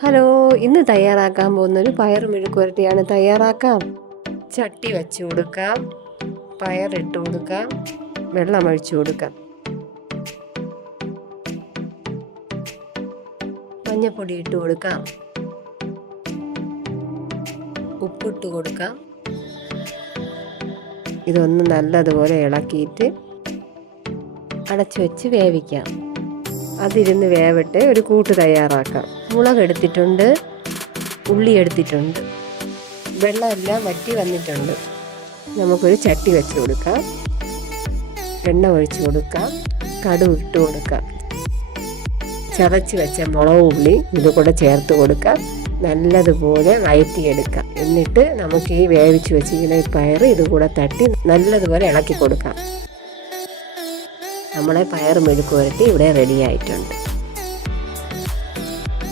Hello ഇന്ന് തയ്യാറാക്കാൻ പോകുന്ന ഒരു പയർ മെഴുക്കുവരട്ടിയാണ്. തയ്യാറാക്കാം. ചട്ടി വെച്ച് കൊടുക്കാം. പയറിട്ട് കൊടുക്കാം. വെള്ളം ഒഴിച്ചു കൊടുക്കാം. മഞ്ഞപ്പൊടി ഇട്ട് കൊടുക്കാം. ഉപ്പിട്ട് കൊടുക്കാം. ഇതൊന്ന് നല്ലതുപോലെ ഇളക്കിയിട്ട് അടച്ചു വെച്ച് വേവിക്കാം. അതിരുന്ന് വേവട്ടെ ഒരു കൂട്ട് തയ്യാറാക്കാം. മുളക് എടുത്തിട്ടുണ്ട് ഉള്ളി എടുത്തിട്ടുണ്ട്. വെള്ളമെല്ലാം വറ്റി വന്നിട്ടുണ്ട്. നമുക്കൊരു ചട്ടി വെച്ച് കൊടുക്കാം. എണ്ണ ഒഴിച്ച് കൊടുക്കാം. കടുക് ഇട്ട് കൊടുക്കാം. ചതച്ച് വെച്ച മുളക് ഉള്ളി ഇത് കൂടെ ചേർത്ത് കൊടുക്കാം. നല്ലതുപോലെ വയറ്റിയെടുക്കാം. എന്നിട്ട് നമുക്ക് ഈ വേവിച്ച് വെച്ചിരിക്കുന്ന ഈ പയർ ഇത് കൂടെ തട്ടി നല്ലതുപോലെ ഇളക്കി കൊടുക്കാം. നമ്മളെ പയർ മെഴുക്ക് പുരട്ടി ഇവിടെ റെഡി ആയിട്ടുണ്ട്.